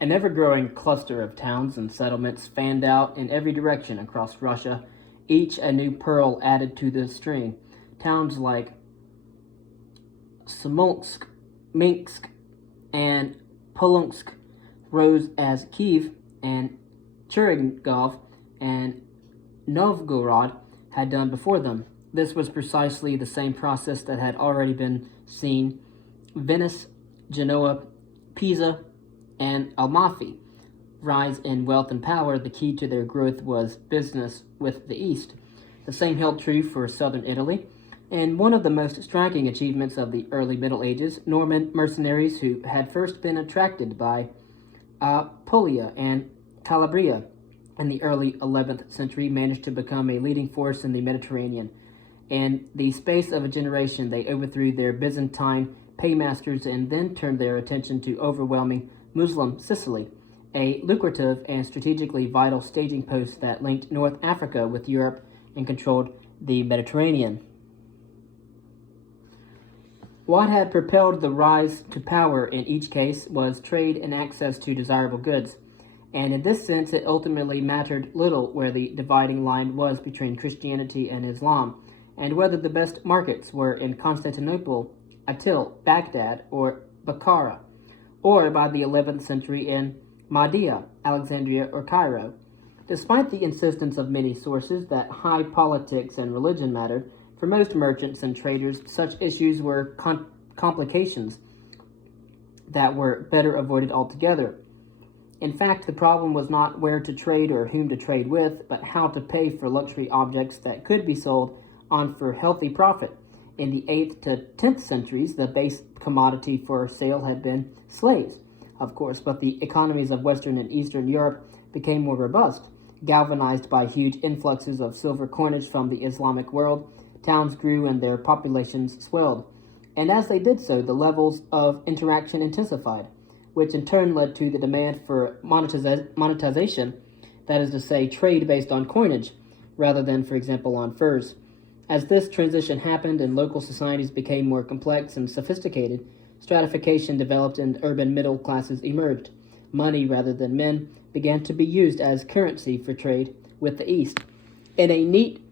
An ever-growing cluster of towns and settlements fanned out in every direction across Russia, each a new pearl added to the string. Towns like Smolsk, Minsk, and Polonsk rose as Kiev and Chernihiv and Novgorod had done before them. This was precisely the same process that had already been seen Venice, Genoa, Pisa, and Amalfi rise in wealth and power. The key to their growth was business with the East. The same held true for southern Italy, and one of the most striking achievements of the early Middle Ages, Norman mercenaries who had first been attracted by Apulia and Calabria in the early 11th century managed to become a leading force in the Mediterranean. In the space of a generation, they overthrew their Byzantine paymasters and then turned their attention to overwhelming Muslim Sicily, a lucrative and strategically vital staging post that linked North Africa with Europe and controlled the Mediterranean. What had propelled the rise to power in each case was trade and access to desirable goods, and in this sense it ultimately mattered little where the dividing line was between Christianity and Islam, and whether the best markets were in Constantinople, Atil, Baghdad, or Bukhara, or by the 11th century in Mahdia, Alexandria, or Cairo. Despite the insistence of many sources that high politics and religion mattered, for most merchants and traders, such issues were complications that were better avoided altogether. In fact, the problem was not where to trade or whom to trade with, but how to pay for luxury objects that could be sold on for healthy profit. In the 8th to 10th centuries, the base commodity for sale had been slaves, of course, but the economies of Western and Eastern Europe became more robust. Galvanized by huge influxes of silver coinage from the Islamic world, towns grew and their populations swelled. And as they did so, the levels of interaction intensified, which in turn led to the demand for monetization, that is to say, trade based on coinage, rather than, for example, on furs. As this transition happened and local societies became more complex and sophisticated, stratification developed and urban middle classes emerged. Money, rather than men, began to be used as currency for trade with the East. In a neat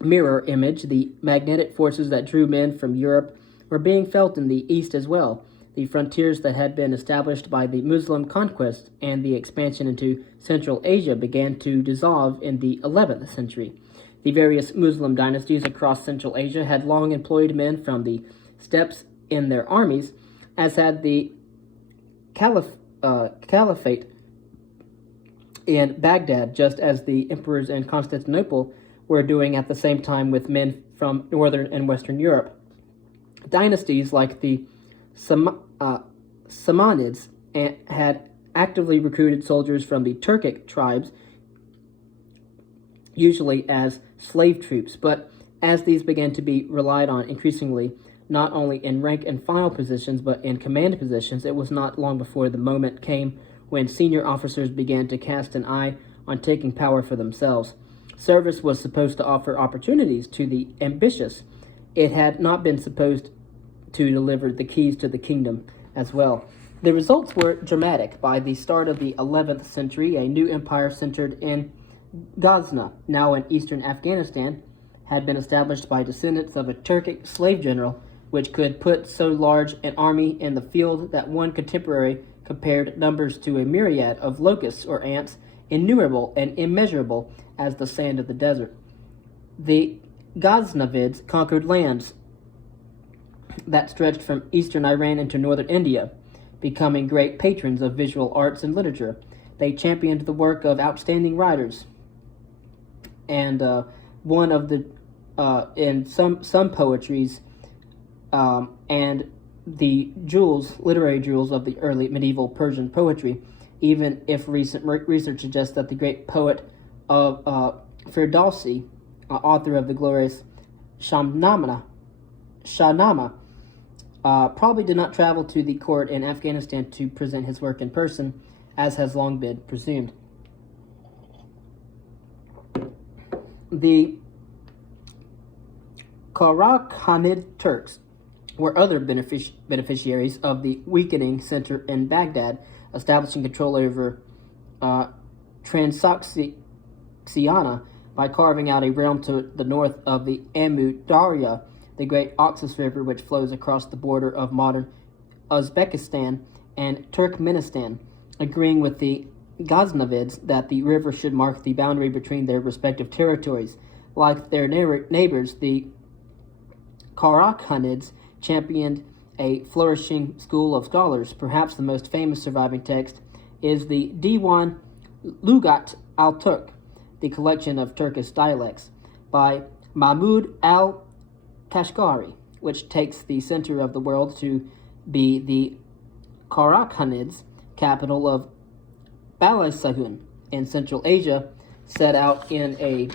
mirror image, the magnetic forces that drew men from Europe were being felt in the East as well. The frontiers that had been established by the Muslim conquest and the expansion into Central Asia began to dissolve in the 11th century. The various Muslim dynasties across Central Asia had long employed men from the steppes in their armies, as had the Caliphate in Baghdad, just as the emperors in Constantinople were doing at the same time with men from Northern and Western Europe. Dynasties like the Samanids had actively recruited soldiers from the Turkic tribes, usually as slave troops, but as these began to be relied on increasingly, not only in rank and file positions, but in command positions, it was not long before the moment came when senior officers began to cast an eye on taking power for themselves. Service was supposed to offer opportunities to the ambitious. It had not been supposed to deliver the keys to the kingdom as well. The results were dramatic. By the start of the 11th century, a new empire centered in Ghazna, now in eastern Afghanistan, had been established by descendants of a Turkic slave general, which could put so large an army in the field that one contemporary compared numbers to a myriad of locusts or ants, innumerable and immeasurable as the sand of the desert. The Ghaznavids conquered lands that stretched from eastern Iran into northern India, becoming great patrons of visual arts and literature. They championed the work of outstanding writers, and one of the in some poetries and the literary jewels of the early medieval Persian poetry, even if recent research suggests that the great poet of Ferdowsi, author of the glorious Shahnameh, probably did not travel to the court in Afghanistan to present his work in person, as has long been presumed. The Karakhanid Turks were other beneficiaries of the weakening center in Baghdad, establishing control over Transoxiana by carving out a realm to the north of the Amu Darya, the great Oxus River which flows across the border of modern Uzbekistan and Turkmenistan, agreeing with the Ghaznavids that the river should mark the boundary between their respective territories. Like their neighbors, the Karakhanids championed a flourishing school of scholars. Perhaps the most famous surviving text is the Diwan Lugat al-Turk, the collection of Turkish dialects, by Mahmud al-Kashgari, which takes the center of the world to be the Karakhanids' capital of Balasagun in Central Asia, set out in a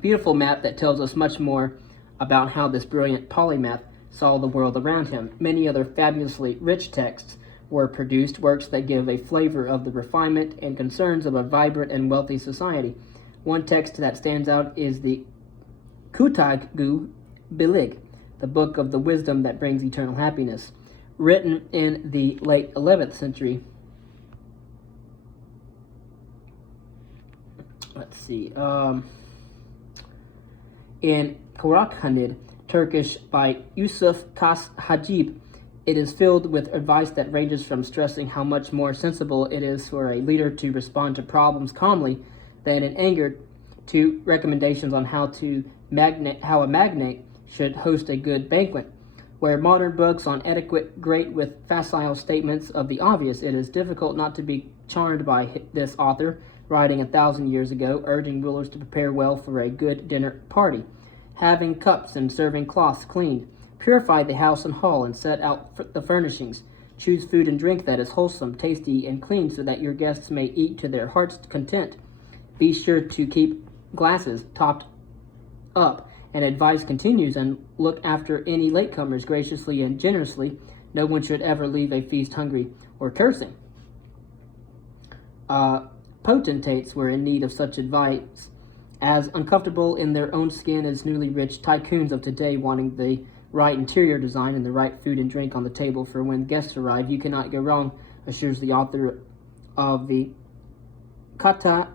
beautiful map that tells us much more about how this brilliant polymath saw the world around him. Many other fabulously rich texts were produced, works that give a flavor of the refinement and concerns of a vibrant and wealthy society. One text that stands out is the Kutaggu Bilig, the book of the wisdom that brings eternal happiness, written in the late 11th century. In Korakhanid, Turkish by Yusuf Kas Hajib, it is filled with advice that ranges from stressing how much more sensible it is for a leader to respond to problems calmly than in anger, to recommendations on how a magnate should host a good banquet. Where modern books on etiquette grate with facile statements of the obvious, it is difficult not to be charmed by this author, writing 1,000 years ago, urging rulers to prepare well for a good dinner party, having cups and serving cloths cleaned, purify the house and hall, and set out the furnishings. Choose food and drink that is wholesome, tasty, and clean, so that your guests may eat to their heart's content. Be sure to keep glasses topped up. And advice continues, and look after any latecomers graciously and generously. No one should ever leave a feast hungry or cursing. Potentates were in need of such advice, as uncomfortable in their own skin as newly rich tycoons of today, wanting the right interior design and the right food and drink on the table for when guests arrive. You cannot go wrong, assures the author of the Kutaggu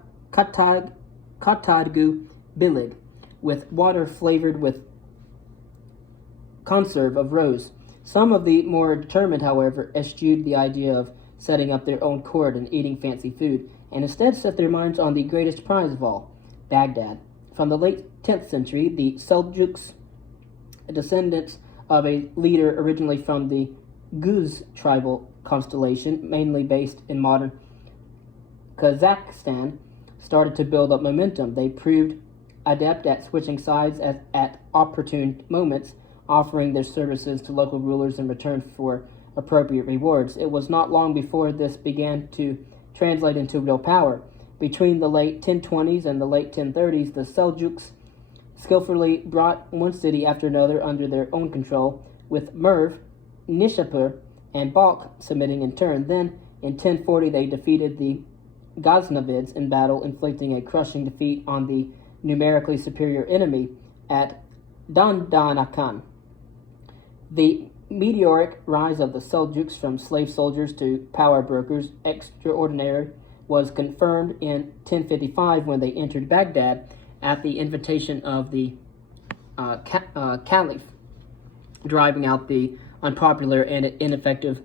Bilig, with water flavored with conserve of rose. Some of the more determined, however, eschewed the idea of setting up their own court and eating fancy food, and instead set their minds on the greatest prize of all, Baghdad. From the late 10th century, the Seljuks, descendants of a leader originally from the Guz tribal constellation, mainly based in modern Kazakhstan, started to build up momentum. They proved adept at switching sides at opportune moments, offering their services to local rulers in return for appropriate rewards. It was not long before this began to translate into real power. Between the late 1020s and the late 1030s, the Seljuks skillfully brought one city after another under their own control, with Merv, Nishapur, and Balkh submitting in turn. Then, in 1040, they defeated the Ghaznavids in battle, inflicting a crushing defeat on the numerically superior enemy at Dandanakan. The meteoric rise of the Seljuks from slave soldiers to power brokers, extraordinary, was confirmed in 1055 when they entered Baghdad at the invitation of the Caliph, driving out the unpopular and ineffective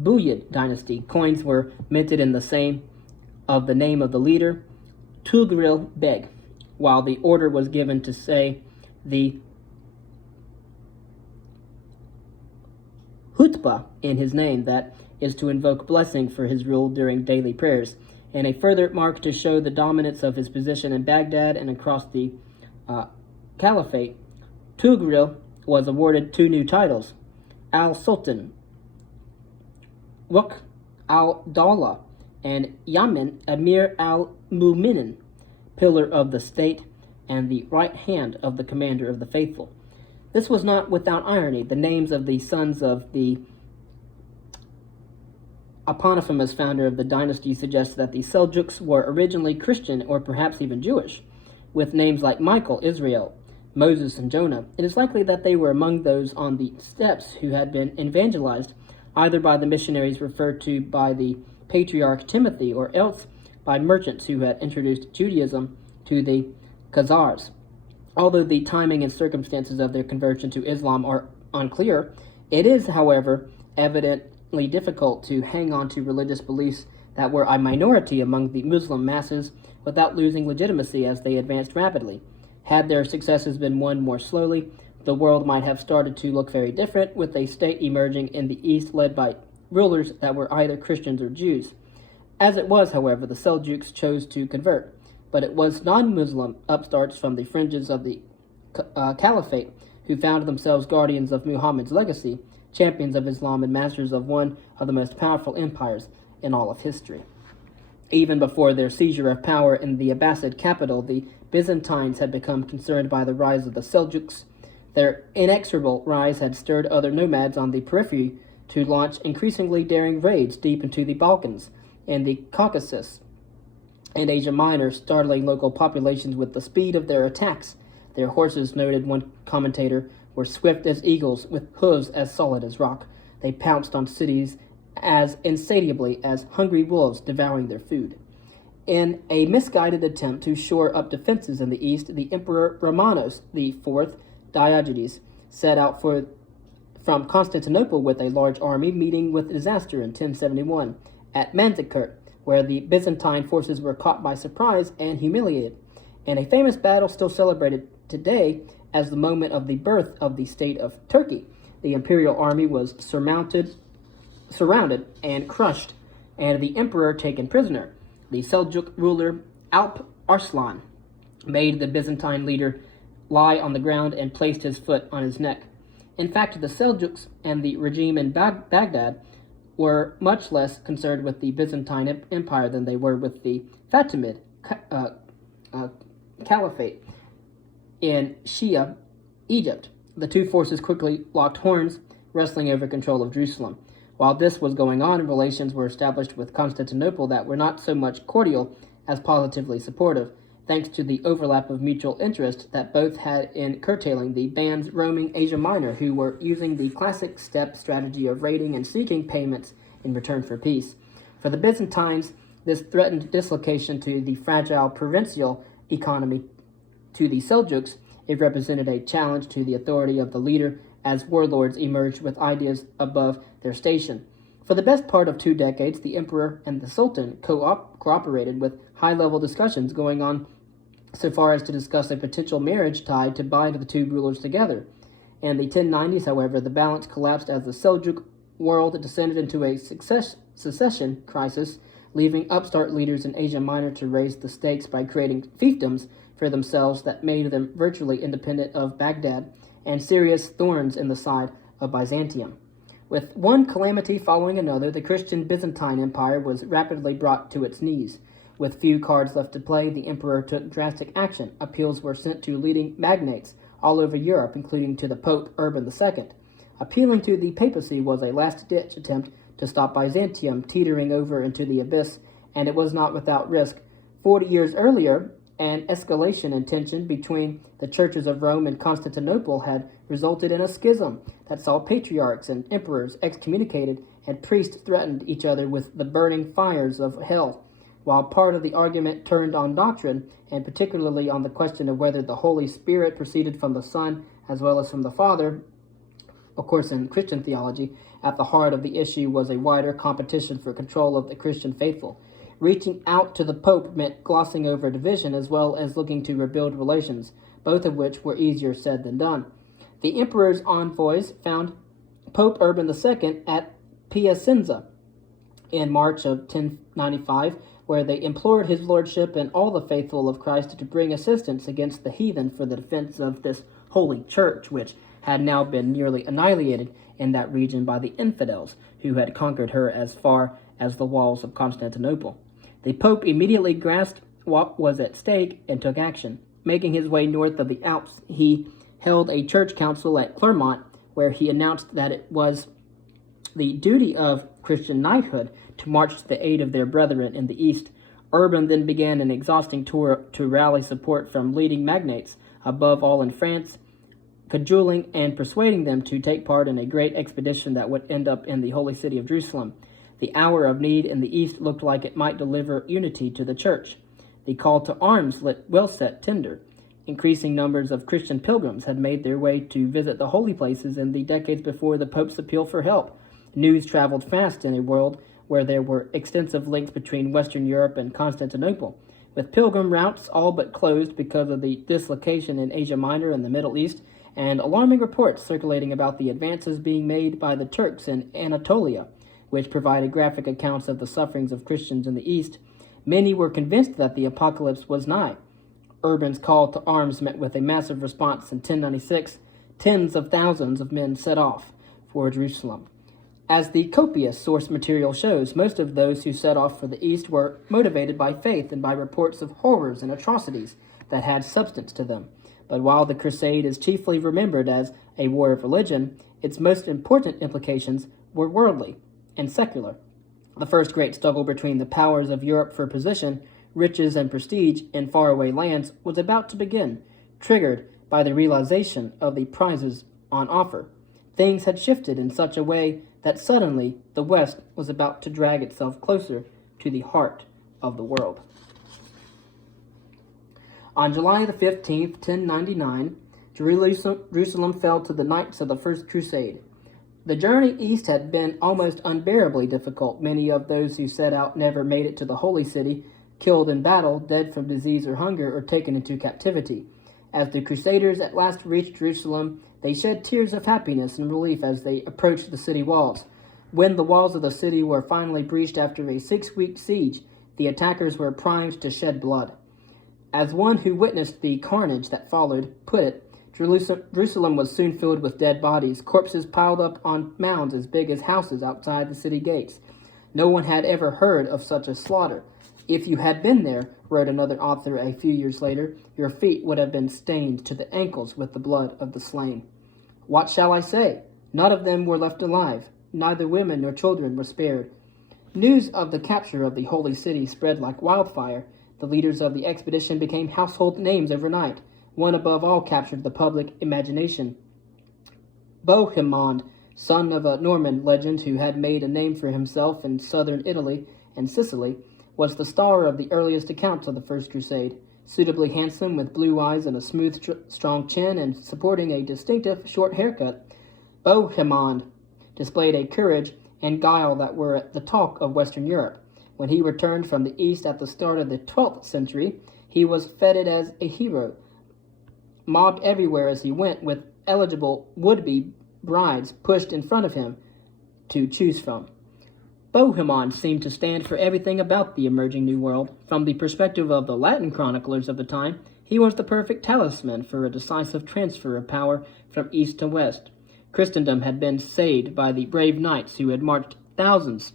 Buyid dynasty. Coins were minted in the name of the leader, Tugril Beg, while the order was given to say the Hutbah in his name, that is to invoke blessing for his rule during daily prayers, and a further mark to show the dominance of his position in Baghdad and across the Caliphate. Tugril was awarded 2 new titles, Al-Sultan, Rukn al-Dawla, and Yamin Amir al-Mu'minin, pillar of the state and the right hand of the commander of the faithful. This was not without irony. The names of the sons of the eponymous founder of the dynasty suggest that the Seljuks were originally Christian or perhaps even Jewish, with names like Michael, Israel, Moses, and Jonah. It is likely that they were among those on the steppes who had been evangelized either by the missionaries referred to by the patriarch Timothy or else by merchants who had introduced Judaism to the Khazars. Although the timing and circumstances of their conversion to Islam are unclear, it is, however, evidently difficult to hang on to religious beliefs that were a minority among the Muslim masses without losing legitimacy as they advanced rapidly. Had their successes been won more slowly, the world might have started to look very different, with a state emerging in the East led by rulers that were either Christians or Jews. As it was, however, the Seljuks chose to convert, but it was non-Muslim upstarts from the fringes of the Caliphate who found themselves guardians of Muhammad's legacy, champions of Islam, and masters of one of the most powerful empires in all of history. Even before their seizure of power in the Abbasid capital, the Byzantines had become concerned by the rise of the Seljuks. Their inexorable rise had stirred other nomads on the periphery to launch increasingly daring raids deep into the Balkans and the Caucasus and Asia Minor, startling local populations with the speed of their attacks. Their horses, noted one commentator, were swift as eagles with hooves as solid as rock. They pounced on cities as insatiably as hungry wolves devouring their food. In a misguided attempt to shore up defenses in the east, the Emperor Romanos IV Diogenes set out from Constantinople with a large army, meeting with disaster in 1071 at Manzikert, where the Byzantine forces were caught by surprise and humiliated. In a famous battle still celebrated today as the moment of the birth of the state of Turkey, the imperial army was surrounded and crushed, and the emperor taken prisoner. The Seljuk ruler Alp Arslan made the Byzantine leader lie on the ground and placed his foot on his neck. In fact, the Seljuks and the regime in Baghdad were much less concerned with the Byzantine Empire than they were with the Fatimid Caliphate in Shia, Egypt. The two forces quickly locked horns, wrestling over control of Jerusalem. While this was going on, relations were established with Constantinople that were not so much cordial as positively supportive, thanks to the overlap of mutual interest that both had in curtailing the bands roaming Asia Minor, who were using the classic steppe strategy of raiding and seeking payments in return for peace. For the Byzantines, this threatened dislocation to the fragile provincial economy. To the Seljuks, it represented a challenge to the authority of the leader as warlords emerged with ideas above their station. For the best part of 2 decades, the emperor and the sultan cooperated, with high-level discussions going on so far as to discuss a potential marriage tie to bind the two rulers together. In the 1090s, however, the balance collapsed as the Seljuk world descended into a succession crisis, leaving upstart leaders in Asia Minor to raise the stakes by creating fiefdoms for themselves that made them virtually independent of Baghdad and serious thorns in the side of Byzantium. With one calamity following another, the Christian Byzantine Empire was rapidly brought to its knees. With few cards left to play, the emperor took drastic action. Appeals were sent to leading magnates all over Europe, including to the Pope Urban II. Appealing to the papacy was a last-ditch attempt to stop Byzantium teetering over into the abyss, and it was not without risk. 40 years earlier, an escalation in tension between the churches of Rome and Constantinople had resulted in a schism that saw patriarchs and emperors excommunicated and priests threatened each other with the burning fires of hell. While part of the argument turned on doctrine, and particularly on the question of whether the Holy Spirit proceeded from the Son as well as from the Father, of course in Christian theology, at the heart of the issue was a wider competition for control of the Christian faithful. Reaching out to the Pope meant glossing over division as well as looking to rebuild relations, both of which were easier said than done. The emperor's envoys found Pope Urban II at Piacenza in March of 1095, where they implored his lordship and all the faithful of Christ to bring assistance against the heathen for the defense of this holy church, which had now been nearly annihilated in that region by the infidels, who had conquered her as far as the walls of Constantinople. The Pope immediately grasped what was at stake and took action. Making his way north of the Alps, he held a church council at Clermont, where he announced that it was the duty of Christian knighthood to march to the aid of their brethren in the east. Urban then began an exhausting tour to rally support from leading magnates, above all in France, cajoling and persuading them to take part in a great expedition that would end up in the holy city of Jerusalem. The hour of need in the east looked like it might deliver unity to the church. The call to arms lit well-set tinder. Increasing numbers of Christian pilgrims had made their way to visit the holy places in the decades before the Pope's appeal for help. News traveled fast in a world where there were extensive links between Western Europe and Constantinople. With pilgrim routes all but closed because of the dislocation in Asia Minor and the Middle East, and alarming reports circulating about the advances being made by the Turks in Anatolia, which provided graphic accounts of the sufferings of Christians in the East, many were convinced that the apocalypse was nigh. Urban's call to arms met with a massive response in 1096. Tens of thousands of men set off for Jerusalem. As the copious source material shows, most of those who set off for the east were motivated by faith and by reports of horrors and atrocities that had substance to them. But while the crusade is chiefly remembered as a war of religion, its most important implications were worldly and secular. The first great struggle between the powers of Europe for position, riches, and prestige in faraway lands was about to begin, triggered by the realization of the prizes on offer. Things had shifted in such a way that suddenly the West was about to drag itself closer to the heart of the world. On July the 15th, 1099, Jerusalem fell to the Knights of the First Crusade. The journey east had been almost unbearably difficult. Many of those who set out never made it to the Holy City, killed in battle, dead from disease or hunger, or taken into captivity. As the Crusaders at last reached Jerusalem, they shed tears of happiness and relief as they approached the city walls. When the walls of the city were finally breached after a 6-week siege, the attackers were primed to shed blood. As one who witnessed the carnage that followed put it, Jerusalem was soon filled with dead bodies, corpses piled up on mounds as big as houses outside the city gates. No one had ever heard of such a slaughter. If you had been there, wrote another author a few years later, your feet would have been stained to the ankles with the blood of the slain. What shall I say? None of them were left alive. Neither women nor children were spared. News of the capture of the holy city spread like wildfire. The leaders of the expedition became household names overnight. One above all captured the public imagination. Bohemond, son of a Norman legend who had made a name for himself in southern Italy and Sicily, was the star of the earliest accounts of the First Crusade. Suitably handsome, with blue eyes and a smooth, strong chin, and supporting a distinctive short haircut, Bohemond displayed a courage and guile that were the talk of Western Europe. When he returned from the East at the start of the 12th century, he was feted as a hero, mobbed everywhere as he went, with eligible would-be brides pushed in front of him to choose from. Bohemond seemed to stand for everything about the emerging New World. From the perspective of the Latin chroniclers of the time, he was the perfect talisman for a decisive transfer of power from east to west. Christendom had been saved by the brave knights who had marched thousands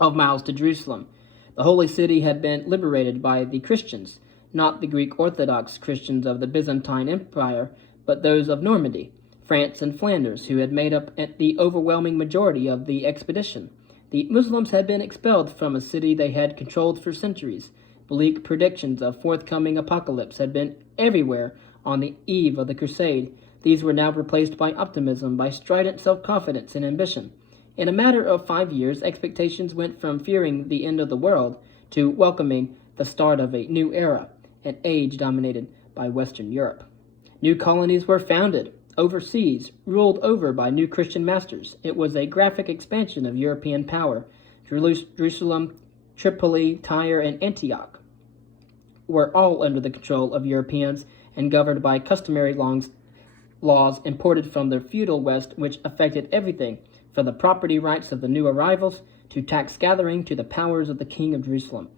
of miles to Jerusalem. The holy city had been liberated by the Christians, not the Greek Orthodox Christians of the Byzantine Empire, but those of Normandy, France, and Flanders, who had made up the overwhelming majority of the expedition. The Muslims had been expelled from a city they had controlled for centuries. Bleak predictions of forthcoming apocalypse had been everywhere on the eve of the crusade. These were now replaced by optimism, by strident self-confidence and ambition. In a matter of 5 years, expectations went from fearing the end of the world to welcoming the start of a new era, an age dominated by Western Europe. New colonies were founded overseas, ruled over by new Christian masters. It was a graphic expansion of European power. Jerusalem, Tripoli, Tyre, and Antioch were all under the control of Europeans and governed by customary laws imported from the feudal West, which affected everything from the property rights of the new arrivals to tax gathering to the powers of the King of Jerusalem.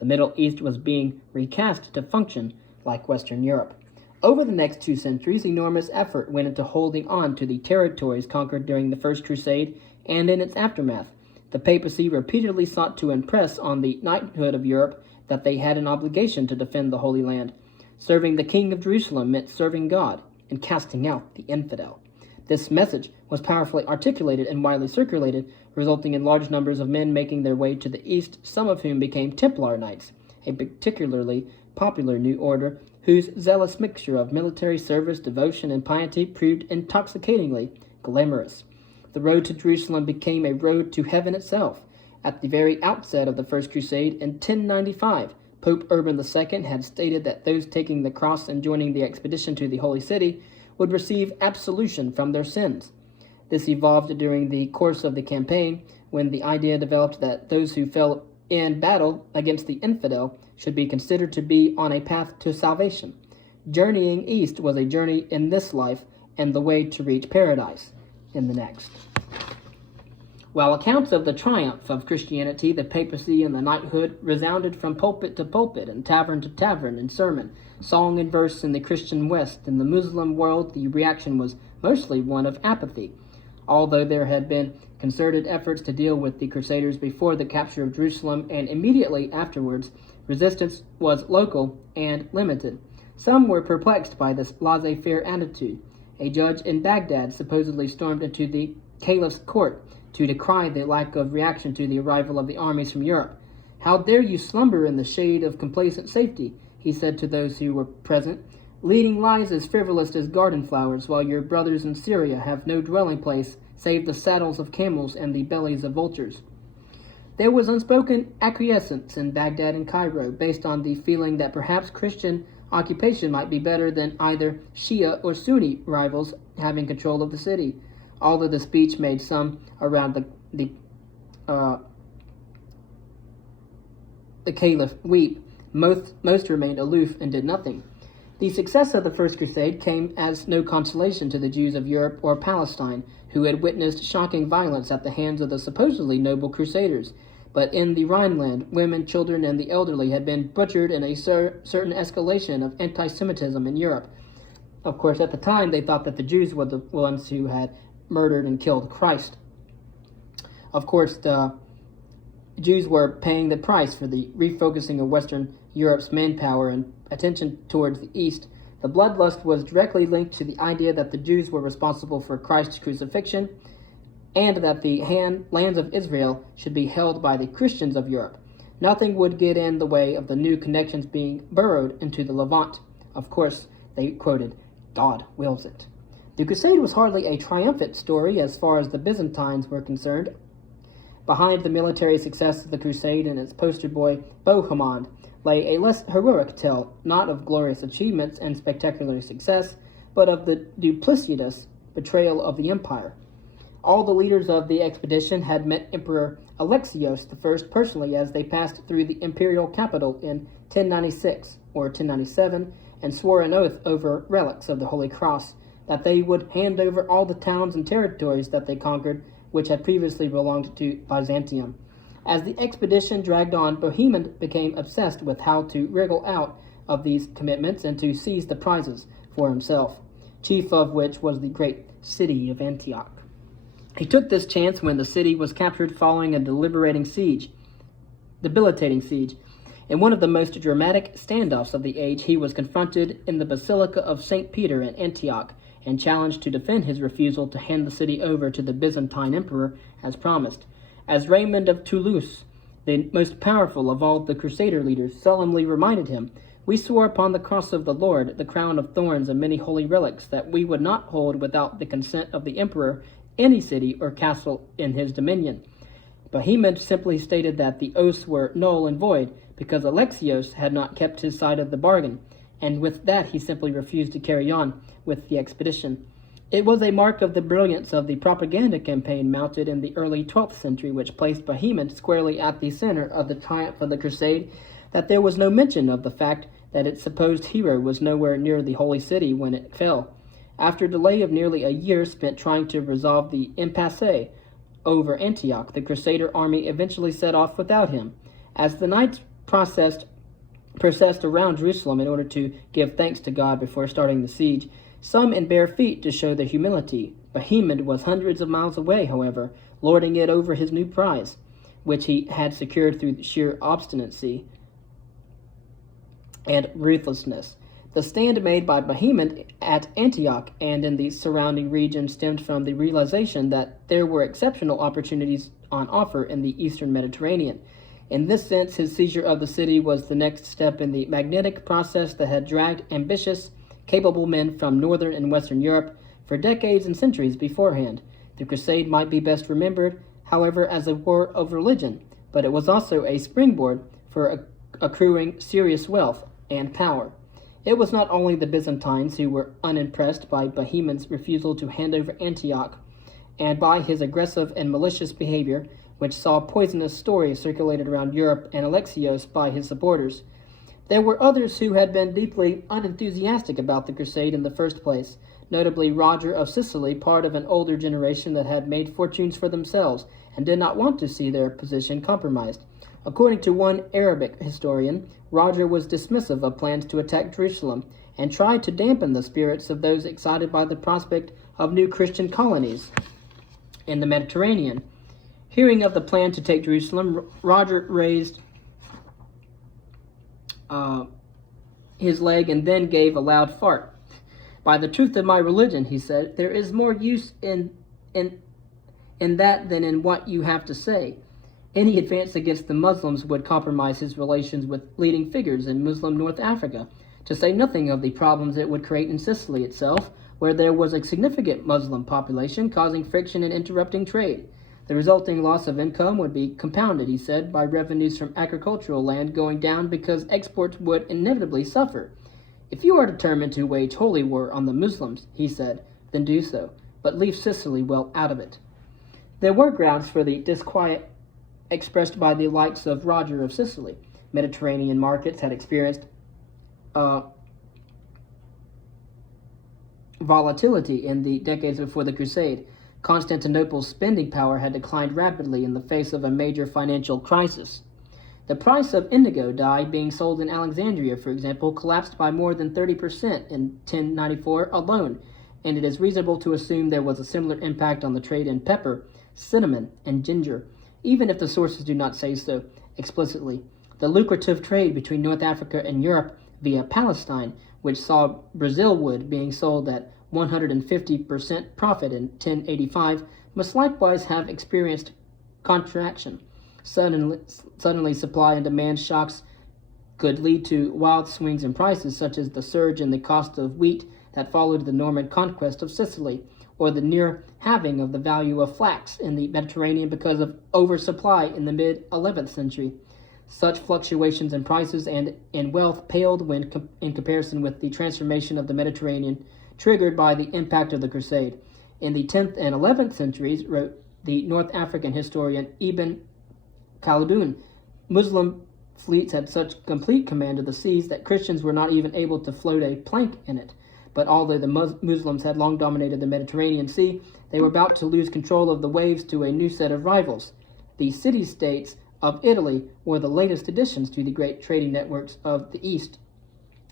The Middle East was being recast to function like Western Europe. Over the next 2 centuries, enormous effort went into holding on to the territories conquered during the First Crusade and in its aftermath. The papacy repeatedly sought to impress on the knighthood of Europe that they had an obligation to defend the Holy Land. Serving the King of Jerusalem meant serving God and casting out the infidel. This message was powerfully articulated and widely circulated, resulting in large numbers of men making their way to the east, some of whom became Templar Knights, a particularly popular new order whose zealous mixture of military service, devotion, and piety proved intoxicatingly glamorous. The road to Jerusalem became a road to heaven itself. At the very outset of the First Crusade in 1095, Pope Urban II had stated that those taking the cross and joining the expedition to the Holy City would receive absolution from their sins. This evolved during the course of the campaign, when the idea developed that those who fell in battle against the infidel should be considered to be on a path to salvation. Journeying east was a journey in this life and the way to reach paradise in the next. While accounts of the triumph of Christianity, the papacy, and the knighthood resounded from pulpit to pulpit and tavern to tavern in sermon, song and verse in the Christian West, in the Muslim world the reaction was mostly one of apathy. Although there had been concerted efforts to deal with the Crusaders before the capture of Jerusalem and immediately afterwards, resistance was local and limited. Some were perplexed by this laissez-faire attitude. A judge in Baghdad supposedly stormed into the caliph's court to decry the lack of reaction to the arrival of the armies from Europe. "How dare you slumber in the shade of complacent safety?" he said to those who were present, "leading lives as frivolous as garden flowers, while your brothers in Syria have no dwelling place save the saddles of camels and the bellies of vultures." There was unspoken acquiescence in Baghdad and Cairo, based on the feeling that perhaps Christian occupation might be better than either Shia or Sunni rivals having control of the city. Although the speech made some around the caliph weep, most remained aloof and did nothing. The success of the First Crusade came as no consolation to the Jews of Europe or Palestine, who had witnessed shocking violence at the hands of the supposedly noble Crusaders. But in the Rhineland, women, children, and the elderly had been butchered in a certain escalation of anti-Semitism in Europe. Of course, at the time, they thought that the Jews were the ones who had murdered and killed Christ. Of course, the Jews were paying the price for the refocusing of Western Europe's manpower and attention towards the East. The bloodlust was directly linked to the idea that the Jews were responsible for Christ's crucifixion, and that the lands of Israel should be held by the Christians of Europe. Nothing would get in the way of the new connections being burrowed into the Levant. Of course, they quoted, "God wills it." The crusade was hardly a triumphant story as far as the Byzantines were concerned. Behind the military success of the crusade and its poster boy, Bohemond, lay a less heroic tale, not of glorious achievements and spectacular success, but of the duplicitous betrayal of the empire. All the leaders of the expedition had met Emperor Alexios I personally as they passed through the imperial capital in 1096 or 1097 and swore an oath over relics of the Holy Cross that they would hand over all the towns and territories that they conquered, which had previously belonged to Byzantium. As the expedition dragged on, Bohemond became obsessed with how to wriggle out of these commitments and to seize the prizes for himself, chief of which was the great city of Antioch. He took this chance when the city was captured following a debilitating siege. In one of the most dramatic standoffs of the age, he was confronted in the Basilica of St. Peter at Antioch and challenged to defend his refusal to hand the city over to the Byzantine emperor as promised. As Raymond of Toulouse, the most powerful of all the Crusader leaders, solemnly reminded him, "We swore upon the cross of the Lord, the crown of thorns and many holy relics, that we would not hold without the consent of the emperor any city or castle in his dominion." Bohemond simply stated that the oaths were null and void because Alexios had not kept his side of the bargain, and with that he simply refused to carry on with the expedition. It was a mark of the brilliance of the propaganda campaign mounted in the early 12th century, which placed Bohemond squarely at the center of the triumph of the crusade, that there was no mention of the fact that its supposed hero was nowhere near the holy city when it fell. After a delay of nearly a year spent trying to resolve the impasse over Antioch, the Crusader army eventually set off without him. As the knights processed around Jerusalem in order to give thanks to God before starting the siege, some in bare feet to show their humility. Bohemond was hundreds of miles away, however, lording it over his new prize, which he had secured through sheer obstinacy and ruthlessness. The stand made by Bohemond at Antioch and in the surrounding region stemmed from the realization that there were exceptional opportunities on offer in the eastern Mediterranean. In this sense, his seizure of the city was the next step in the magnetic process that had dragged ambitious, capable men from northern and western Europe for decades and centuries beforehand. The crusade might be best remembered, however, as a war of religion, but it was also a springboard for accruing serious wealth and power. It was not only the Byzantines who were unimpressed by Bohemon's refusal to hand over Antioch, and by his aggressive and malicious behavior, which saw poisonous stories circulated around Europe and Alexios by his supporters. There were others who had been deeply unenthusiastic about the crusade in the first place, notably Roger of Sicily, part of an older generation that had made fortunes for themselves and did not want to see their position compromised. According to one Arabic historian, Roger was dismissive of plans to attack Jerusalem and tried to dampen the spirits of those excited by the prospect of new Christian colonies in the Mediterranean. Hearing of the plan to take Jerusalem, Roger raised his leg and then gave a loud fart. "By the truth of my religion," he said, "there is more use in that than in what you have to say." Any advance against the Muslims would compromise his relations with leading figures in Muslim North Africa, to say nothing of the problems it would create in Sicily itself, where there was a significant Muslim population, causing friction and interrupting trade. The resulting loss of income would be compounded, he said, by revenues from agricultural land going down because exports would inevitably suffer. "If you are determined to wage holy war on the Muslims," he said, "then do so, but leave Sicily well out of it." There were grounds for the disquiet expressed by the likes of Roger of Sicily. Mediterranean markets had experienced volatility in the decades before the Crusade. Constantinople's spending power had declined rapidly in the face of a major financial crisis. The price of indigo dye being sold in Alexandria, for example, collapsed by more than 30% in 1094 alone, and it is reasonable to assume there was a similar impact on the trade in pepper, cinnamon, and ginger, even if the sources do not say so explicitly. The lucrative trade between North Africa and Europe via Palestine, which saw Brazil wood being sold at 150% profit in 1085, must likewise have experienced contraction. Suddenly supply and demand shocks could lead to wild swings in prices, such as the surge in the cost of wheat that followed the Norman conquest of Sicily, or the near halving of the value of flax in the Mediterranean because of oversupply in the mid-11th century. Such fluctuations in prices and in wealth paled when in comparison with the transformation of the Mediterranean triggered by the impact of the Crusade. In the 10th and 11th centuries, wrote the North African historian Ibn Khaldun, Muslim fleets had such complete command of the seas that Christians were not even able to float a plank in it. But although the Muslims had long dominated the Mediterranean Sea, they were about to lose control of the waves to a new set of rivals. The city-states of Italy were the latest additions to the great trading networks of the East.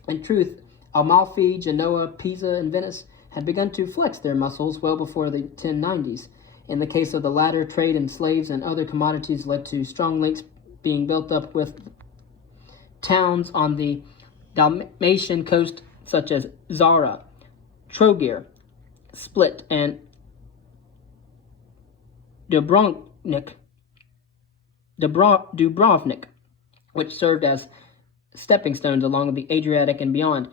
In truth, Amalfi, Genoa, Pisa, and Venice had begun to flex their muscles well before the 1090s. In the case of the latter, trade in slaves and other commodities led to strong links being built up with towns on the Dalmatian coast such as Zara, Trogir, Split, and Dubrovnik, which served as stepping stones along the Adriatic and beyond.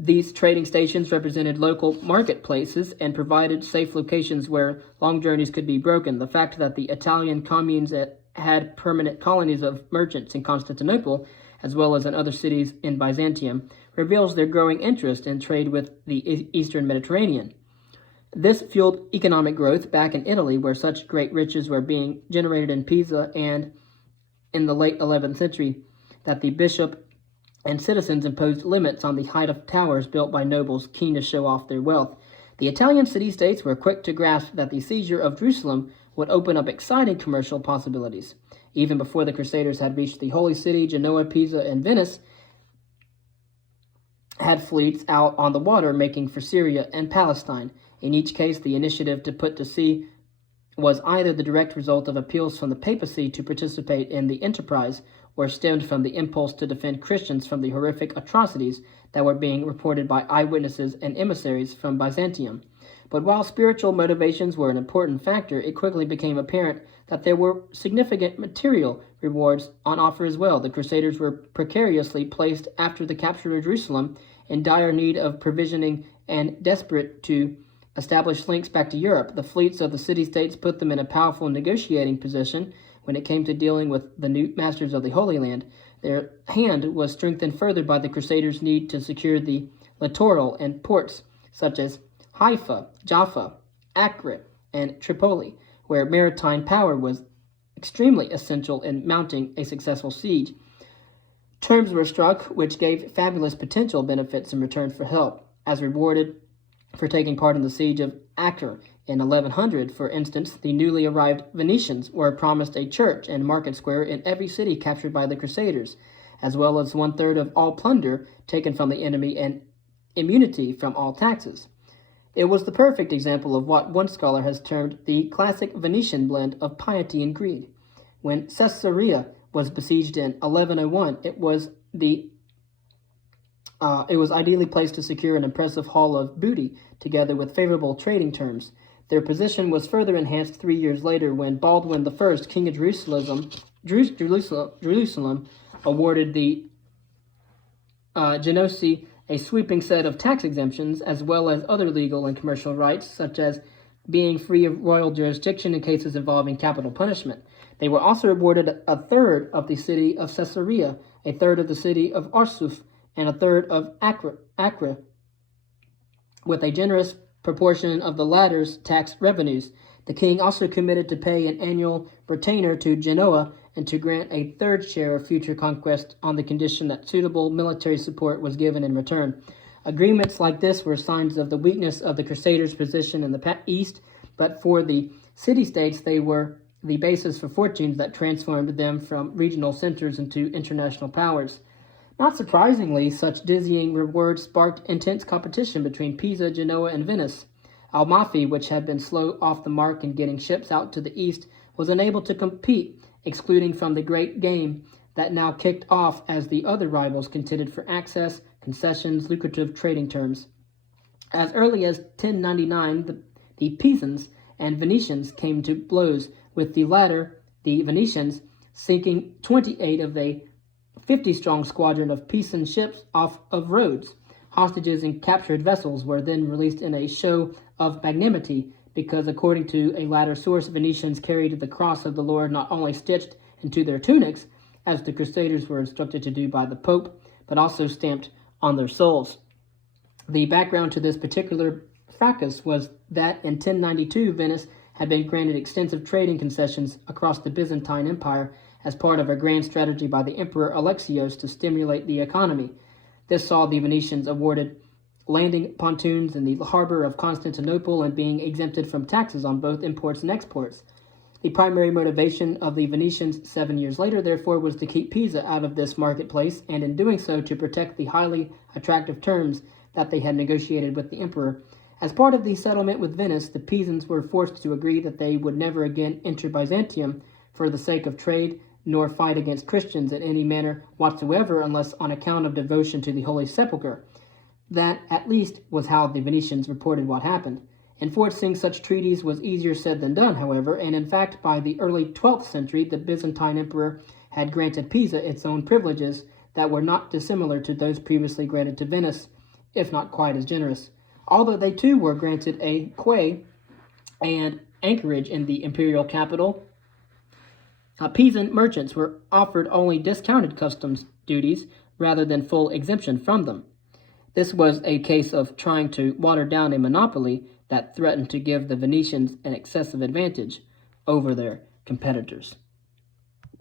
These trading stations represented local marketplaces and provided safe locations where long journeys could be broken. The fact that the Italian communes had permanent colonies of merchants in Constantinople, as well as in other cities in Byzantium, reveals their growing interest in trade with the Eastern Mediterranean. This fueled economic growth back in Italy, where such great riches were being generated in Pisa and in the late 11th century, that the bishop and citizens imposed limits on the height of towers built by nobles keen to show off their wealth. The Italian city-states were quick to grasp that the seizure of Jerusalem would open up exciting commercial possibilities. Even before the Crusaders had reached the Holy City, Genoa, Pisa, and Venice had fleets out on the water making for Syria and Palestine. In each case, the initiative to put to sea was either the direct result of appeals from the papacy to participate in the enterprise or stemmed from the impulse to defend Christians from the horrific atrocities that were being reported by eyewitnesses and emissaries from Byzantium. But while spiritual motivations were an important factor, it quickly became apparent that there were significant material rewards on offer as well. The Crusaders were precariously placed after the capture of Jerusalem, in dire need of provisioning and desperate to establish links back to Europe. The fleets of the city-states put them in a powerful negotiating position when it came to dealing with the new masters of the Holy Land. Their hand was strengthened further by the Crusaders' need to secure the littoral and ports such as Haifa, Jaffa, Acre, and Tripoli, where maritime power was extremely essential in mounting a successful siege. Terms were struck which gave fabulous potential benefits in return for help. As rewarded for taking part in the siege of Acre in 1100, for instance, the newly arrived Venetians were promised a church and market square in every city captured by the Crusaders, as well as 1/3 of all plunder taken from the enemy and immunity from all taxes. It was the perfect example of what one scholar has termed the classic Venetian blend of piety and greed. When Caesarea was besieged in 1101, it was ideally placed to secure an impressive haul of booty, together with favorable trading terms. Their position was further enhanced 3 years later when Baldwin I, king of Jerusalem, awarded the Genoese a sweeping set of tax exemptions, as well as other legal and commercial rights, such as being free of royal jurisdiction in cases involving capital punishment. They were also awarded 1/3 of the city of Caesarea, 1/3 of the city of Arsuf, and 1/3 of Acre, with a generous proportion of the latter's tax revenues. The king also committed to pay an annual retainer to Genoa and to grant a 1/3 share of future conquest on the condition that suitable military support was given in return. Agreements like this were signs of the weakness of the Crusaders' position in the East, but for the city-states they were the basis for fortunes that transformed them from regional centers into international powers. Not surprisingly, such dizzying rewards sparked intense competition between Pisa, Genoa, and Venice. Almafi, which had been slow off the mark in getting ships out to the east, was unable to compete, excluding from the great game that now kicked off as the other rivals contended for access, concessions, lucrative trading terms. As early as 1099, the Pisans and Venetians came to blows, with the latter, the Venetians, sinking 28 of a 50-strong squadron of Pisan ships off of Rhodes. Hostages and captured vessels were then released in a show of magnanimity, because according to a latter source, Venetians carried the cross of the Lord not only stitched into their tunics, as the Crusaders were instructed to do by the Pope, but also stamped on their souls. The background to this particular fracas was that in 1092, Venice had been granted extensive trading concessions across the Byzantine Empire as part of a grand strategy by the Emperor Alexios to stimulate the economy. This saw the Venetians awarded landing pontoons in the harbor of Constantinople and being exempted from taxes on both imports and exports. The primary motivation of the Venetians 7 years later, therefore, was to keep Pisa out of this marketplace, and in doing so to protect the highly attractive terms that they had negotiated with the emperor. As part of the settlement with Venice, the Pisans were forced to agree that they would never again enter Byzantium for the sake of trade, nor fight against Christians in any manner whatsoever unless on account of devotion to the Holy Sepulchre. That, at least, was how the Venetians reported what happened. Enforcing such treaties was easier said than done, however, and in fact, by the early 12th century, the Byzantine emperor had granted Pisa its own privileges that were not dissimilar to those previously granted to Venice, if not quite as generous. Although they too were granted a quay and anchorage in the imperial capital, Pisan merchants were offered only discounted customs duties rather than full exemption from them. This was a case of trying to water down a monopoly that threatened to give the Venetians an excessive advantage over their competitors.